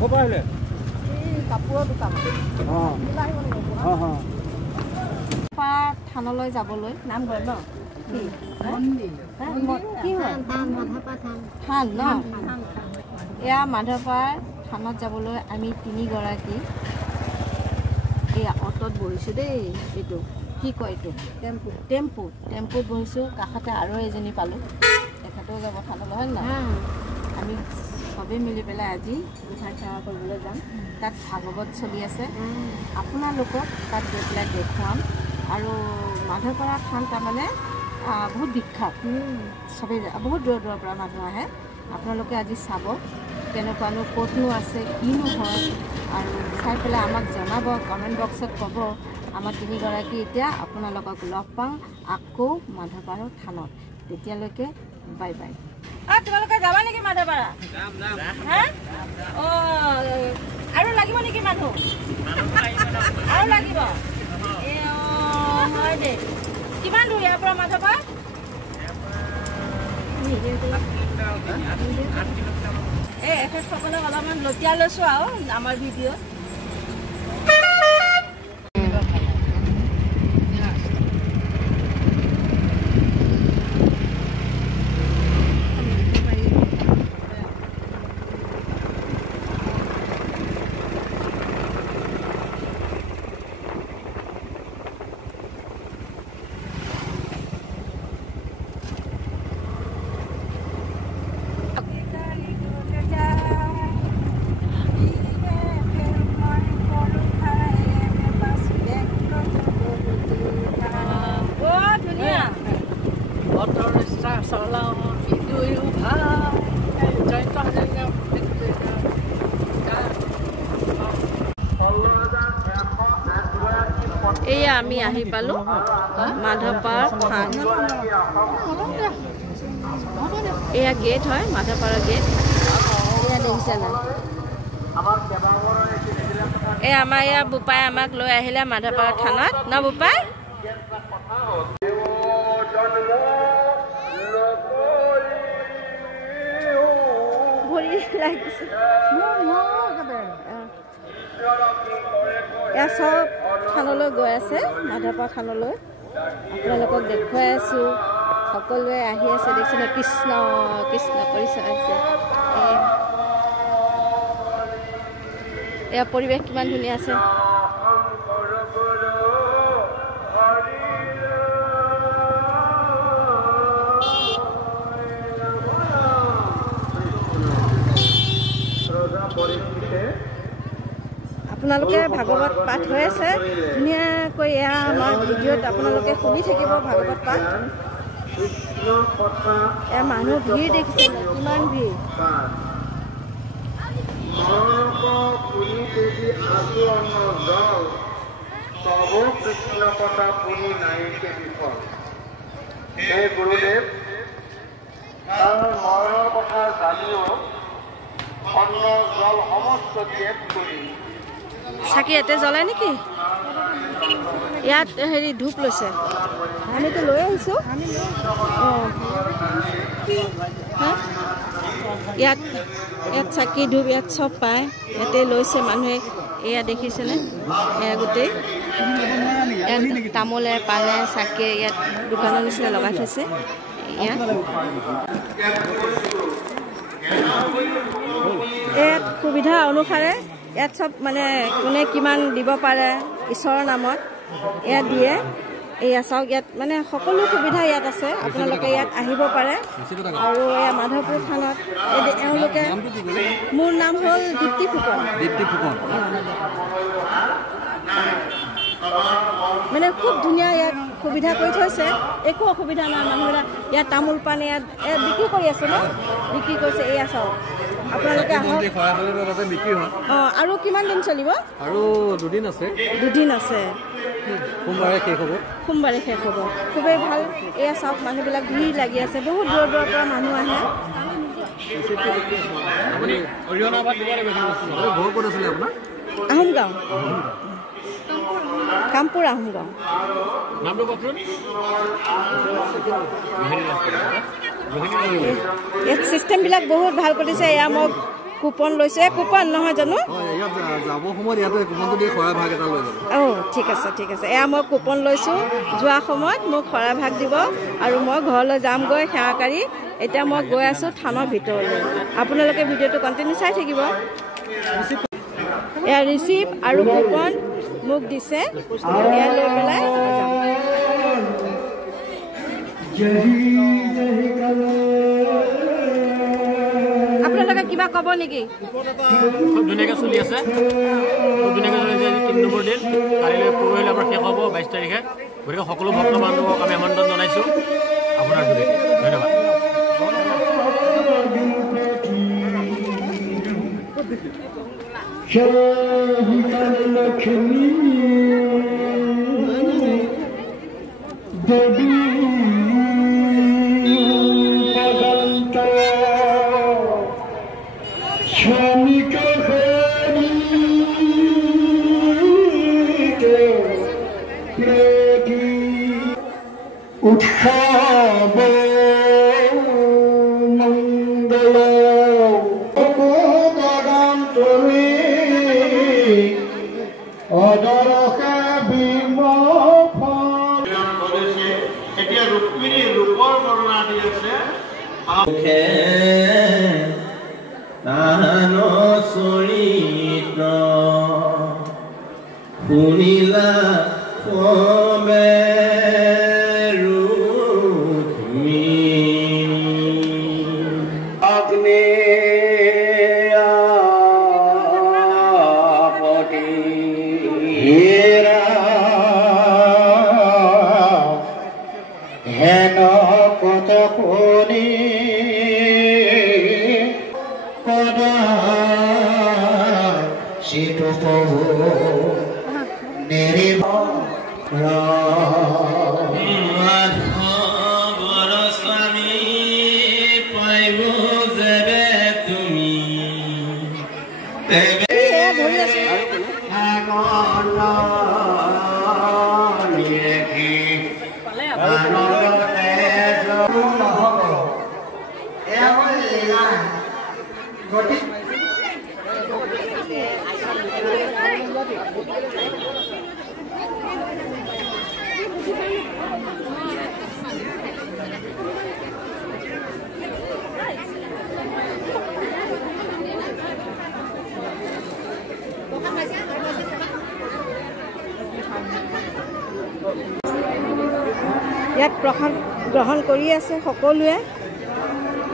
ক'ৰ পৰা আহিলে? কাপোৰৰ দোকান থানলৈ যাবলৈ নামঘৰ ন কি হয় থান ন এয়া মাধৱপাৰ থানত যাবলৈ আমি 3 গৰাকী এয়া অটত বহিছোঁ দেই এইটো কি কয় এইটো টেম্পুত বহিছোঁ কাষতে আৰু এজনী পালোঁ তেখেতেও যাব থানলৈ হয় নাই আমি সবেই মিলি পেলাই আজি গোসাঁই সেৱা কৰিবলৈ যাম তাত ভাগৱত চলি আছে আপোনালোকক তাত গৈ পেলাই দেখুৱাম আৰু মাধৱপাৰা থান তাৰমানে বহুত বিখ্যাত সবেই বহুত দূৰৰ পৰা মানুহ আহে আপোনালোকে আজি চাব কেনেকুৱানো ক'তনো আছে কিনো হয় আৰু চাই পেলাই আমাক জনাব কমেণ্ট বক্সত ক'ব আমাৰ 3 গৰাকী এতিয়া আপোনালোকক লগ পাওঁ আকৌ মাধৱপাৰা থানত তেতিয়ালৈকে বাই বাই তোমালোকে যাবা নেকি মাধৱপাৰা আৰু লাগিব নেকি মানুহ আৰু লাগিব হয় দে কিমান দূৰ ইয়াৰ পৰা মাধৱপাৰা এখেতসকলক অলপমান লতিয়া লৈছোঁ আৰু আমাৰ ভিডিঅ' এয়া আমি আহি পালোঁ মাধৱপাৰা থান এয়া গেট হয় মাধৱপাৰা গেট এয়া দেখিছে নাই এই আমাৰ ইয়াৰ বোপাই আমাক লৈ আহিলে মাধৱপাৰা থানত ন বোপাই ভৰি লাগিছে এয়া চব থানলৈ গৈ আছে মাধৱপাৰা থানলৈ আপোনালোকক দেখুৱাই আছোঁ সকলোৱে আহি আছে দেখিছেনে কৃষ্ণ কৃষ্ণ কৰি চাই আছে এয়া পৰিৱেশ কিমান ধুনীয়া আছে আপোনালোকে ভাগৱত পাঠ হৈ আছে ধুনীয়াকৈ এয়া আমাৰ ভিডিঅ'ত আপোনালোকে শুনি থাকিব ভাগৱত পাঠ এয়া মানুহ ভিৰ দেখিছে কিমান ভিৰ গুৰুদেৱ কথা জানিও অন্ন জল সমস্ত ত্যাগ কৰি চাকি ইয়াতে জ্বলাই নেকি ইয়াত হেৰি ধূপ লৈছে আমিতো লৈ আহিছোঁ ইয়াত চাকি ধূপ ইয়াত চব পায় ইয়াতে লৈছে মানুহে এয়া দেখিছেনে এয়া গোটেই ইয়াত তামোলে পালে চাকি ইয়াত দোকানৰ নিচিনা লগাই থৈছে ইয়াত ইয়াত সুবিধা অনুসাৰে ইয়াত চব মানে কোনে কিমান দিব পাৰে ঈশ্বৰৰ নামত ইয়াত দিয়ে এয়া চাওক ইয়াত মানে সকলো সুবিধা ইয়াত আছে আপোনালোকে ইয়াত আহিব পাৰে আৰু এয়া মাধৱপুৰ থানত এওঁলোকে মোৰ নাম হ'ল দীপ্তি ফুকন মানে খুব ধুনীয়া ইয়াত সুবিধা কৰি থৈছে একো অসুবিধা নাই মানুহবিলাক ইয়াত তামোল পাণ ইয়াত বিক্ৰী কৰি আছে ন বিক্ৰী কৰিছে এয়া চাওক আপোনালোকে আহক আৰু কিমান দিন চলিব আৰু 2 দিন আছে সোমবাৰে শেষ হ'ব খুবেই ভাল এয়া চাওক মানুহবিলাক ভিৰ লাগি আছে বহুত দূৰৰ পৰা মানুহ আহে আহোম গাঁও কামপুৰ আহোম গাঁও ইয়াত চিষ্টেমবিলাক বহুত ভাল কৰিছে এয়া মই কুপন লৈছে কুপন নহয় জানো ঠিক আছে এয়া মই কুপন লৈছোঁ যোৱা সময়ত মোক শৰাই ভাগ দিব আৰু মই ঘৰলৈ যামগৈ সেৱাকাৰী এতিয়া মই গৈ আছোঁ থানৰ ভিতৰলৈ আপোনালোকে ভিডিঅ'টো কণ্টিনিউ চাই থাকিব এয়া ৰিচিপ্ট আৰু কুপন মোক দিছে এয়া লৈ পেলাই আপোনালোকে কিবা ক'ব নেকি খুব ধুনীয়াকৈ চলি আছে খুব ধুনীয়াকৈ চলি আছে 3 নম্বৰ দিন কাইলৈ পৰহিলৈ আমাৰ শেষ হ'ব 22 তাৰিখে গতিকে সকলো ভক্ত বান্ধৱক আমি আমন্ত্ৰণ জনাইছোঁ আপোনাৰ যোগেদি ধন্যবাদ উৎসৱ মংগল তুমি অদৰকে এতিয়া ৰুক্মিণী ৰূপৰ বৰ্ণনা দি আছে চৰিত্ৰ শুনিলা ইয়াত প্ৰসাদ গ্ৰহণ কৰি আছে সকলোৱে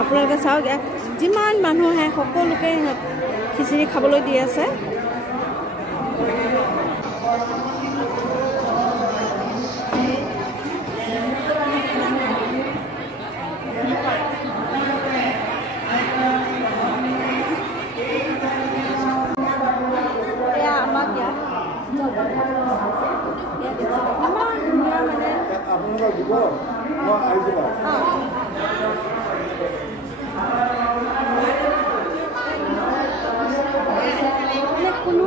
আপোনালোকে চাওক যিমান মানুহ আহে সকলোকে খিচিৰি খাবলৈ দি আছে কোনো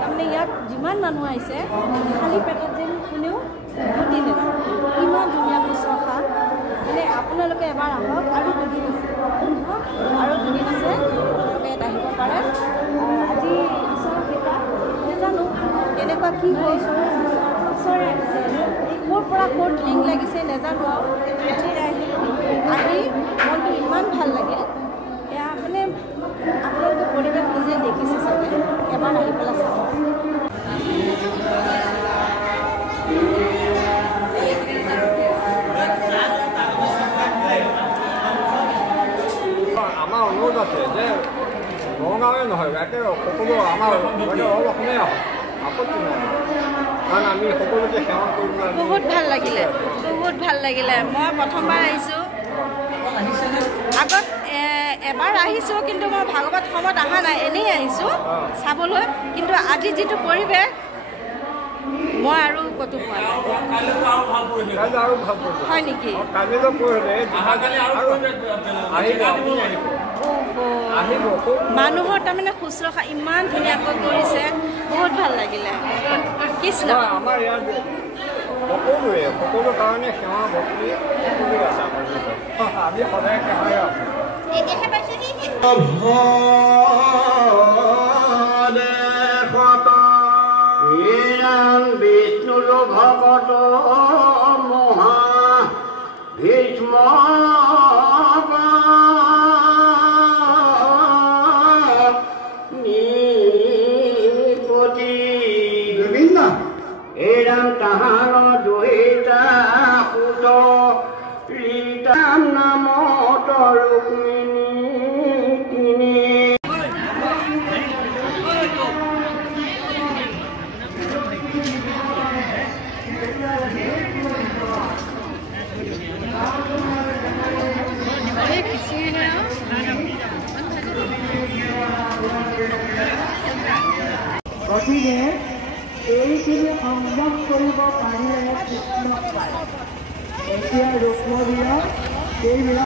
তাৰমানে ইয়াত যিমান মানুহ আহিছে খালী পেটত যেন কোনেও উভতি নাযায় ইমান ধুনীয়া শুশ্ৰূষা মানে আপোনালোকে এবাৰ আহক আৰু দুদিন আছে আৰু দুদিন আছে আপোনালোকে ইয়াত আহিব পাৰে আজি ঈশ্বৰৰ কৃপা নাজানো কেনেকুৱা কি হৈছে ঈশ্বৰে আহিছে ক'ৰ পৰা ক'ত লিংক লাগিছে নাজানো আৰু আহি মনটো ইমান ভাল লাগিল এয়া মানে আপোনালোকে পৰিৱেশ নিজে দেখিছে চাগে এবাৰ আহি পেলাই চাব আমাৰ অনুৰোধ আছে যে নগাঁৱে নহয় ইয়াতে সকলো আমাৰ অসমীয়া আপত্তি নাই কাৰণ আমি সকলোকে সেৱা কৰিব বহুত ভাল লাগিলে মই প্ৰথমবাৰ আহিছোঁ আগত এবাৰ আহিছোঁ কিন্তু মই ভাগৱত সময়ত অহা নাই এনেই আহিছোঁ চাবলৈ কিন্তু আজি যিটো পৰিৱেশ মই আৰু ক'তো পোৱা নাই হয় নেকি মানুহৰ তাৰমানে শুশ্ৰূষা ইমান ধুনীয়াকৈ কৰিছে বহুত ভাল লাগিলে কৃষ্ণ আমাৰ ইয়াত সকলোৱে সকলো কাৰণে সেৱা ভক্তি সকলোৱে আছে আমাৰ আমি সদায় সেৱাই আছোঁ বিষ্ণুৰ ভগত মহা ভীষ্ম এৰাম তাহাৰ দুহিতা পুত ৰীতাম নামত ৰুক্মিণী তিনি গতিকে এইখিনি সংযম কৰিব পাৰিলে কৃষ্ণক পায়। এতিয়া ৰুক্মবীৰৰ এইবিলাক